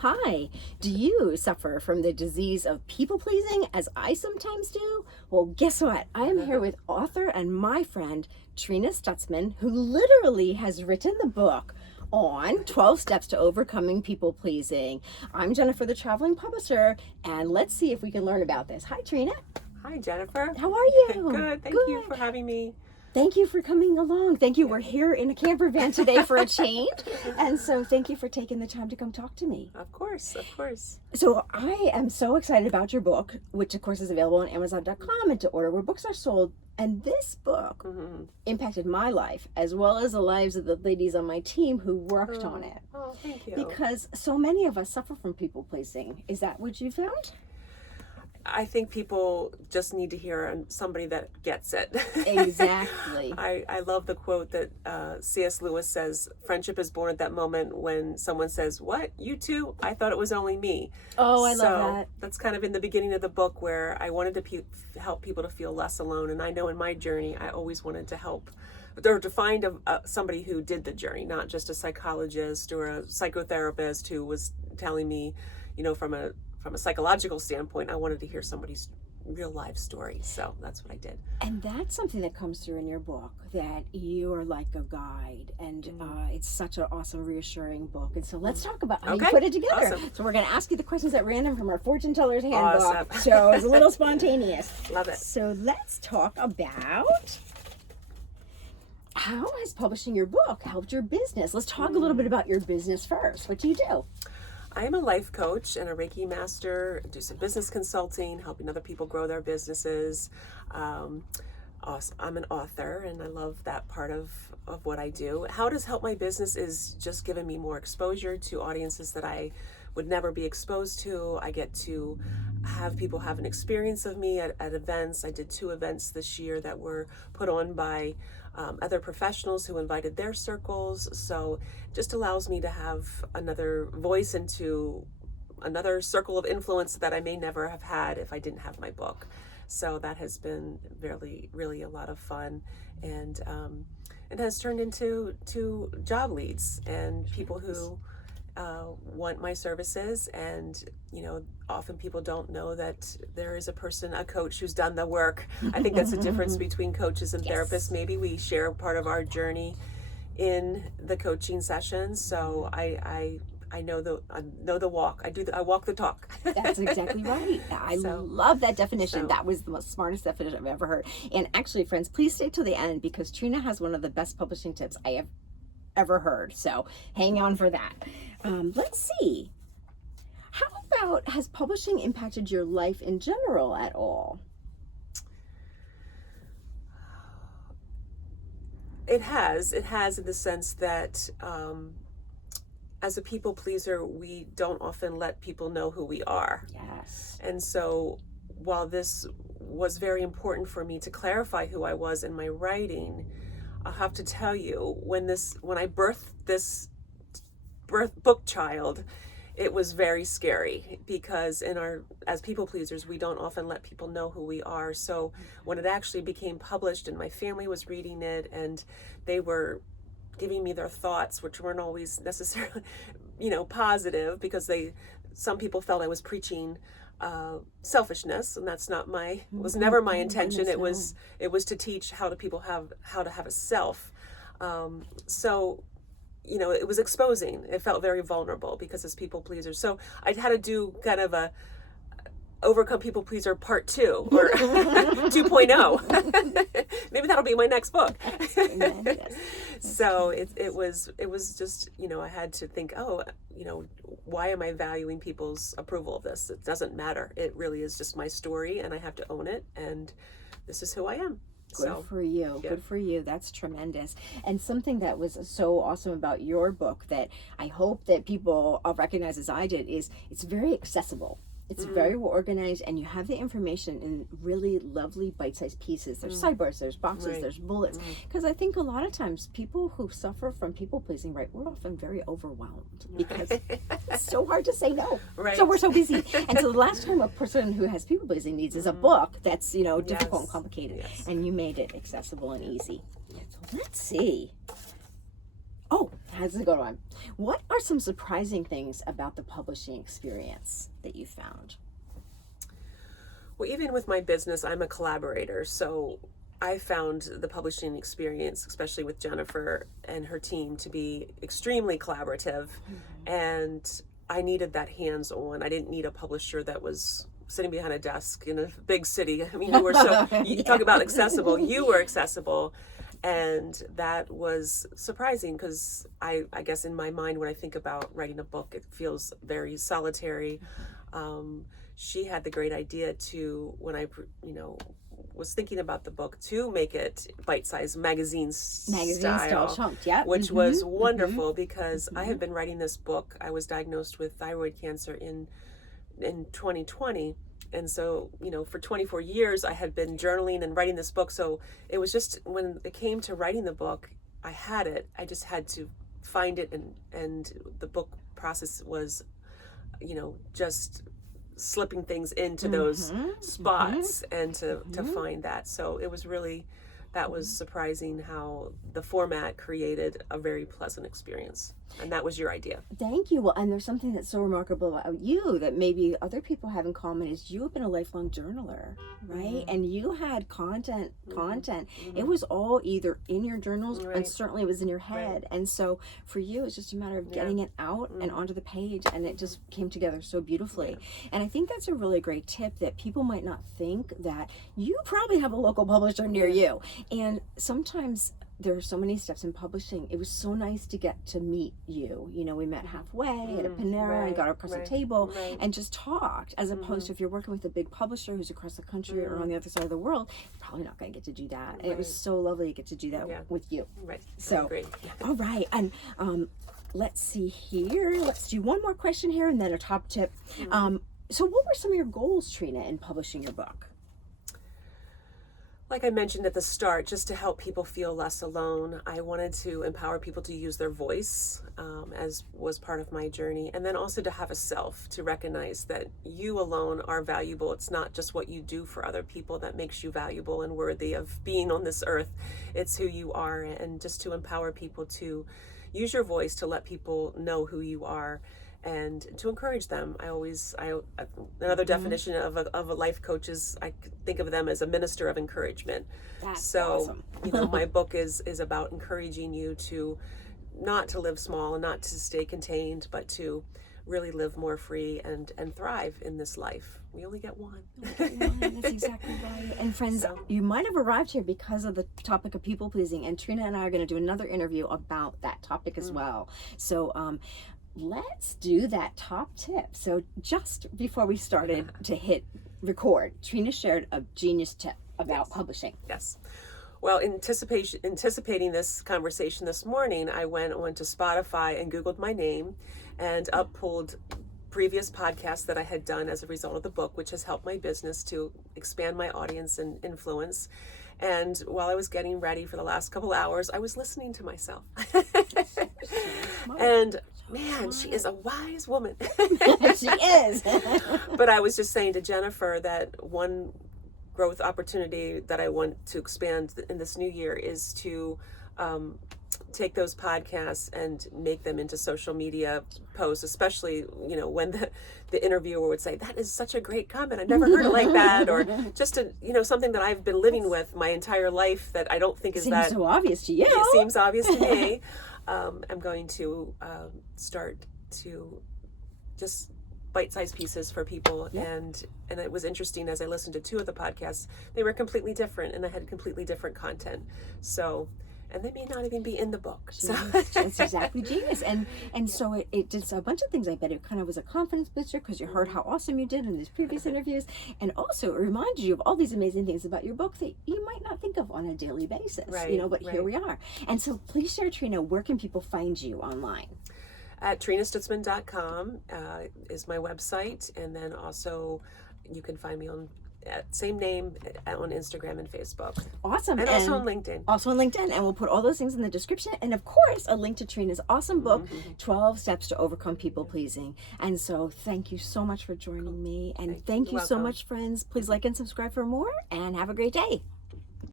Hi, do you suffer from the disease of people-pleasing as I sometimes do? Well, guess what? I am here with author and my friend, Trina Stutzman, who literally has written the book on 12 Steps to Overcoming People-Pleasing. I'm Jennifer, the traveling publisher, and let's see if we can learn about this. Hi, Trina. Hi, Jennifer. How are you? Good. Thank you for having me. Thank you for coming along. Thank you. We're here in a camper van today for a change. And so thank you for taking the time to come talk to me. Of course, of course. So I am so excited about your book, which of course is available on Amazon.com and to order where books are sold. And this book impacted my life as well as the lives of the ladies on my team who worked on it. Oh, thank you. Because so many of us suffer from people pleasing. Is that what you found? I think people just need to hear somebody that gets it. Exactly. I love the quote that C.S. Lewis says, friendship is born at that moment when someone says, what, you too? I thought it was only me. Oh, I love that. That's kind of in the beginning of the book where I wanted to help people to feel less alone. And I know in my journey, I always wanted to help or to find somebody who did the journey, not just a psychologist or a psychotherapist who was telling me, you know, from a psychological standpoint, I wanted to hear somebody's real life story. So that's what I did. And that's something that comes through in your book, that you are like a guide. And it's such an awesome, reassuring book. And so let's talk about how you put it together. Awesome. So we're going to ask you the questions at random from our Fortune Teller's Handbook. Awesome. So it's a little spontaneous. Love it. So let's talk about how has publishing your book helped your business? Let's talk a little bit about your business first. What do you do? I am a life coach and a Reiki master, do some business consulting, helping other people grow their businesses. I'm an author and I love that part of what I do. How it has helped my business is just giving me more exposure to audiences that I would never be exposed to. I get to have people have an experience of me at events. I did 2 events this year that were put on by other professionals who invited their circles. So it just allows me to have another voice into another circle of influence that I may never have had if I didn't have my book. So that has been really a lot of fun, and it has turned into job leads and people who want my services. And you know, often people don't know that there is a coach who's done the work. I think that's the difference between coaches and therapists. Maybe we share part of our journey in the coaching sessions. So I know the walk. I walk the talk. That's exactly right. I love that definition. That was the most smartest definition I've ever heard. And actually, friends, please stay till the end because Trina has one of the best publishing tips I have ever heard. So hang on for that. Let's see. How about, has publishing impacted your life in general at all? It has in the sense that as a people pleaser, we don't often let people know who we are. Yes. And so while this was very important for me to clarify who I was in my writing, I'll have to tell you, when I birthed this book child, it was very scary because as people pleasers, we don't often let people know who we are. So when it actually became published and my family was reading it and they were giving me their thoughts, which weren't always necessarily, positive, because some people felt I was preaching selfishness, and that's was never my intention. It was to teach how to have a self. So it was exposing. It felt very vulnerable because as people pleasers. So I had to do kind of a Overcome People Pleaser Part 2 or 2.0. Maybe that'll be my next book. So it was just, I had to think, why am I valuing people's approval of this? It doesn't matter. It really is just my story and I have to own it, and this is who I am. Good for you. Yeah. Good for you. That's tremendous. And something that was so awesome about your book that I hope that people recognize as I did is it's very accessible. It's very well organized, and you have the information in really lovely bite-sized pieces. There's sidebars, there's boxes, there's bullets. Because I think a lot of times people who suffer from people-pleasing, we're often very overwhelmed because it's so hard to say no. So we're so busy. And so the last time a person who has people-pleasing needs is a book that's, difficult and complicated. And you made it accessible and easy. So let's see. Oh, That's a good one. What are some surprising things about the publishing experience that you found? Well, even with my business, I'm a collaborator, so I found the publishing experience, especially with Jennifer and her team, to be extremely collaborative. And I needed that hands-on. I didn't need a publisher that was sitting behind a desk in a big city. I mean, you were so, you talk about accessible, you were accessible. And that was surprising because I guess in my mind, when I think about writing a book, it feels very solitary. She had the great idea to, when I, was thinking about the book, to make it bite-sized magazine style chunked, yeah. Which was wonderful because I have been writing this book. I was diagnosed with thyroid cancer in 2020. And so, for 24 years, I had been journaling and writing this book. So it was just, when it came to writing the book, I had it. I just had to find it. And the book process was, just slipping things into those spots and to find that. So it was really, that was surprising how the format created a very pleasant experience. And that was your idea. Thank you. Well, and there's something that's so remarkable about you that maybe other people have in common is you have been a lifelong journaler, right? And you had content. It was all either in your journals and certainly it was in your head. And so for you, it's just a matter of getting it out and onto the page, and it just came together so beautifully. And I think that's a really great tip that people might not think that you probably have a local publisher near you. And sometimes there are so many steps in publishing. It was so nice to get to meet you. We met halfway at a Panera and got across the table and just talked, as opposed to if you're working with a big publisher who's across the country or on the other side of the world, you're probably not going to get to do that. And it was so lovely to get to do that with you. So, all right. And let's see here. Let's do one more question here and then a top tip. So what were some of your goals, Trina, in publishing your book? Like I mentioned at the start, just to help people feel less alone. I wanted to empower people to use their voice, as was part of my journey. And then also to have a self, to recognize that you alone are valuable. It's not just what you do for other people that makes you valuable and worthy of being on this earth. It's who you are. And just to empower people to use your voice, to let people know who you are, and to encourage them. Another definition of a life coach is, I think of them as a minister of encouragement. That's awesome. My book is about encouraging you to not to live small and not to stay contained, but to really live more free and thrive in this life. We only get one. That's exactly right. And friends, you might have arrived here because of the topic of people pleasing, and Trina and I are going to do another interview about that topic as well. So let's do that top tip. So just before we started to hit record, Trina shared a genius tip about publishing. Yes. Well, anticipating this conversation this morning, I went to Spotify and Googled my name and pulled previous podcasts that I had done as a result of the book, which has helped my business to expand my audience and influence. And while I was getting ready for the last couple hours, I was listening to myself. And man, she is a wise woman. She is. But I was just saying to Jennifer that one growth opportunity that I want to expand in this new year is to take those podcasts and make them into social media posts, especially, when the interviewer would say, that is such a great comment. I've never heard it like that. Or just something that I've been living with my entire life that I don't think is seems so obvious to you. It seems obvious to me. I'm going to start to just bite-sized pieces for people. And it was interesting as I listened to two of the podcasts, they were completely different and I had completely different content. So, and they may not even be in the book. So that's exactly genius. And so it did a bunch of things. I bet it kind of was a confidence booster because you heard how awesome you did in these previous interviews. And also it reminded you of all these amazing things about your book that you might not think of on a daily basis. But here we are. And so please share, Trina, where can people find you online? At trinastutzman.com is my website. And then also you can find me on same name on Instagram and Facebook. Awesome. And also on LinkedIn. And we'll put all those things in the description. And of course, a link to Trina's awesome book, 12 Steps to Overcome People Pleasing. And so thank you so much for joining me. And thank you so much, friends. Please like and subscribe for more and have a great day.